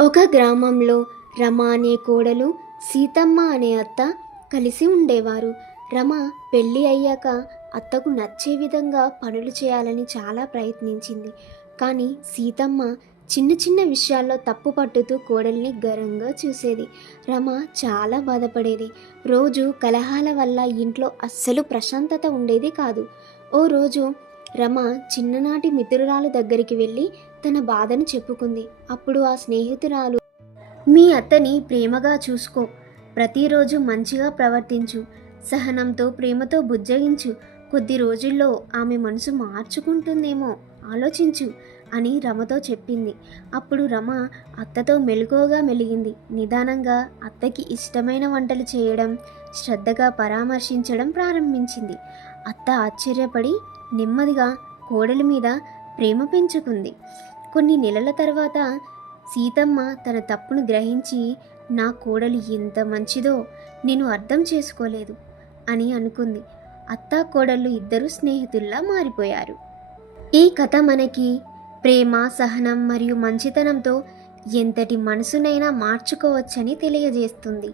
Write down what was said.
ఒక గ్రామంలో రమ అనే కోడలు, సీతమ్మ అనే అత్త కలిసి ఉండేవారు. రమ పెళ్ళి అయ్యాక అత్తకు నచ్చే విధంగా పనులు చేయాలని చాలా ప్రయత్నించింది. కానీ సీతమ్మ చిన్న చిన్న విషయాల్లో తప్పు పట్టుతూ కోడల్ని గరంగా చూసేది. రమ చాలా బాధపడేది. రోజు కలహాల వల్ల ఇంట్లో అస్సలు ప్రశాంతత ఉండేది కాదు. ఓ రోజు రమ చిన్ననాటి మిత్రురాలు దగ్గరికి వెళ్ళి తన బాధను చెప్పుకుంది. అప్పుడు ఆ స్నేహితురాలు, మీ అత్తని ప్రేమగా చూసుకో, ప్రతిరోజు మంచిగా ప్రవర్తించు, సహనంతో ప్రేమతో బుజ్జగించు, కొద్ది రోజుల్లో ఆమె మనసు మార్చుకుంటుందేమో, ఆలోచించు అని రమతో చెప్పింది. అప్పుడు రమ అత్తతో మెలకువగా మెలిగింది. నిదానంగా అత్తకి ఇష్టమైన వంటలు చేయడం, శ్రద్ధగా పరామర్శించడం ప్రారంభించింది. అత్త ఆశ్చర్యపడి నెమ్మదిగా కోడలి మీద ప్రేమ పెంచుకుంది. కొన్ని నెలల తర్వాత సీతమ్మ తన తప్పును గ్రహించి, నా కోడలు ఎంత మంచిదో నేను అర్థం చేసుకోలేదు అని అనుకుంది. అత్త కోడళ్ళు ఇద్దరు స్నేహితుల్లా మారిపోయారు. ఈ కథ మనకి ప్రేమ, సహనం మరియు మంచితనంతో ఎంతటి మనసునైనా మార్చుకోవచ్చని తెలియజేస్తుంది.